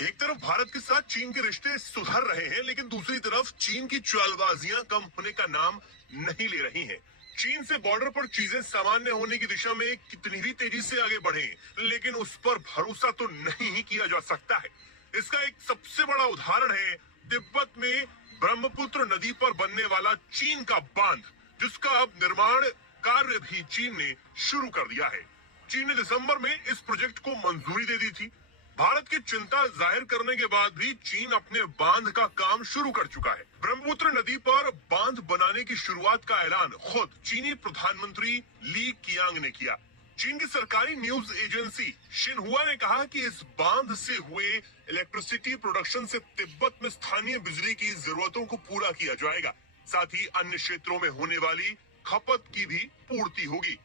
एक तरफ भारत के साथ चीन के रिश्ते सुधर रहे हैं, लेकिन दूसरी तरफ चीन की चालबाजियां कम होने का नाम नहीं ले रही हैं। चीन से बॉर्डर पर चीजें सामान्य होने की दिशा में कितनी भी तेजी से आगे बढ़े, लेकिन उस पर भरोसा तो नहीं ही किया जा सकता है। इसका एक सबसे बड़ा उदाहरण है तिब्बत में ब्रह्मपुत्र नदी पर बनने वाला चीन का बांध, जिसका अब निर्माण कार्य भी चीन ने शुरू कर दिया है। चीन ने दिसंबर में इस प्रोजेक्ट को मंजूरी दे दी थी। भारत की चिंता जाहिर करने के बाद भी चीन अपने बांध का काम शुरू कर चुका है। ब्रह्मपुत्र नदी पर बांध बनाने की शुरुआत का ऐलान खुद चीनी प्रधानमंत्री ली कियांग ने किया। चीन की सरकारी न्यूज एजेंसी शिन्हुआ ने कहा कि इस बांध से हुए इलेक्ट्रिसिटी प्रोडक्शन से तिब्बत में स्थानीय बिजली की जरूरतों को पूरा किया जाएगा। साथ ही अन्य क्षेत्रों में होने वाली खपत की भी पूर्ति होगी।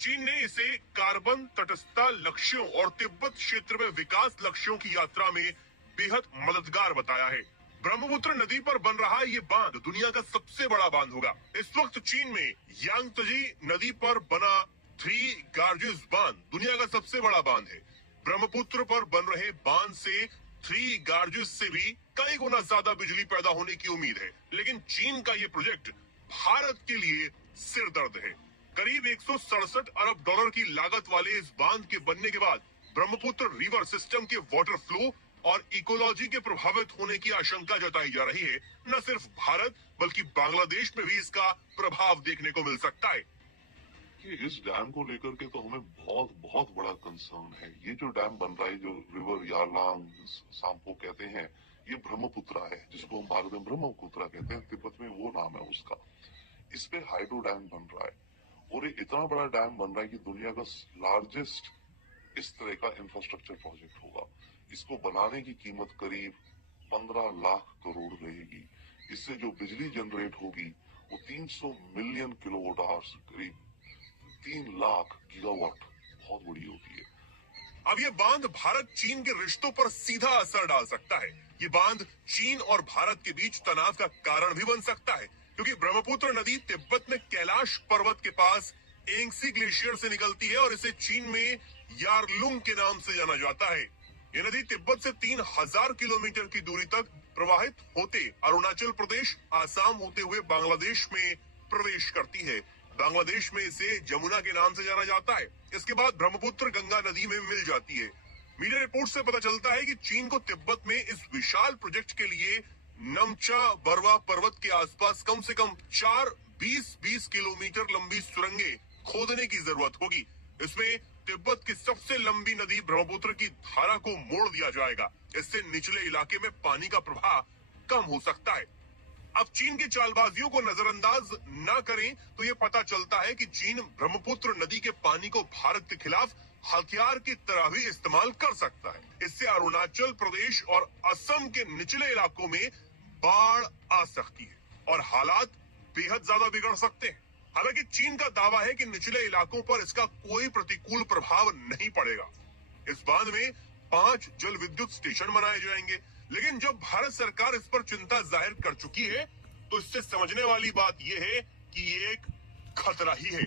चीन ने इसे कार्बन तटस्थता लक्ष्यों और तिब्बत क्षेत्र में विकास लक्ष्यों की यात्रा में बेहद मददगार बताया है। ब्रह्मपुत्र नदी पर बन रहा ये बांध दुनिया का सबसे बड़ा बांध होगा। इस वक्त चीन में यांगत्जे नदी पर बना 3 गार्जेस बांध दुनिया का सबसे बड़ा बांध है। ब्रह्मपुत्र पर बन रहे बांध से 3 गार्जेस से भी कई गुना ज्यादा बिजली पैदा होने की उम्मीद है। लेकिन चीन का ये प्रोजेक्ट भारत के लिए सिरदर्द है। करीब 167 अरब डॉलर की लागत वाले इस बांध के बनने के बाद ब्रह्मपुत्र रिवर सिस्टम के वाटर फ्लो और इकोलॉजी के प्रभावित होने की आशंका जताई जा रही है। न सिर्फ भारत बल्कि बांग्लादेश में भी इसका प्रभाव देखने को मिल सकता है। इस डैम को लेकर के तो हमें बहुत बड़ा कंसर्न है। ये जो डैम बन रहा है, जो रिवर यारलांग सांपो कहते हैं, ये ब्रह्मपुत्रा है, जिसको हम भारत में ब्रह्मपुत्रा कहते हैं, तिब्बत में वो नाम है उसका। इस पे हाइड्रो डैम बन रहा है और ये इतना बड़ा डैम बन रहा है कि दुनिया का लार्जेस्ट इस तरह का इंफ्रास्ट्रक्चर प्रोजेक्ट होगा। इसको बनाने की कीमत करीब 15 लाख करोड़ रहेगी। इससे जो बिजली जनरेट होगी वो 300 मिलियन किलोवाट आवर्स, करीब 3 लाख गीगावाट, बहुत बड़ी होती है। अब ये बांध भारत चीन के रिश्तों पर सीधा असर डाल सकता है। ये बांध चीन और भारत के बीच तनाव का कारण भी बन सकता है, क्योंकि ब्रह्मपुत्र नदी तिब्बत में कैलाश पर्वत के पास एंगसी ग्लेशियर से निकलती है और इसे चीन में यारलुंग के नाम से जाना जाता है। ये नदी तिब्बत से 3000 किलोमीटर की दूरी तक प्रवाहित होते अरुणाचल प्रदेश, आसाम होते हुए बांग्लादेश में प्रवेश करती है। बांग्लादेश में इसे जमुना के नाम से जाना जाता है। इसके बाद ब्रह्मपुत्र गंगा नदी में मिल जाती है। मीडिया रिपोर्ट से पता चलता है कि चीन को तिब्बत में इस विशाल प्रोजेक्ट के लिए नमचा बरवा पर्वत के आसपास कम से कम 4 20 किलोमीटर लंबी सुरंगें खोदने की जरूरत होगी। इसमें तिब्बत की सबसे लंबी नदी ब्रह्मपुत्र की धारा को मोड़ दिया जाएगा। इससे निचले इलाके में पानी का प्रवाह कम हो सकता है। अब चीन की चालबाजियों को नजरअंदाज न करें तो ये पता चलता है कि चीन ब्रह्मपुत्र नदी के पानी को भारत के खिलाफ हथियार की तरह भी इस्तेमाल कर सकता है। इससे अरुणाचल प्रदेश और असम के निचले इलाकों में बाढ़ आ सकती है और हालात बेहद ज्यादा बिगड़ सकते हैं। हालांकि चीन का दावा है कि निचले इलाकों पर इसका कोई प्रतिकूल प्रभाव नहीं पड़ेगा। इस बांध में 5 जल विद्युत स्टेशन बनाए जाएंगे, लेकिन जब भारत सरकार इस पर चिंता जाहिर कर चुकी है तो इससे समझने वाली बात यह है कि ये एक खतरा ही है।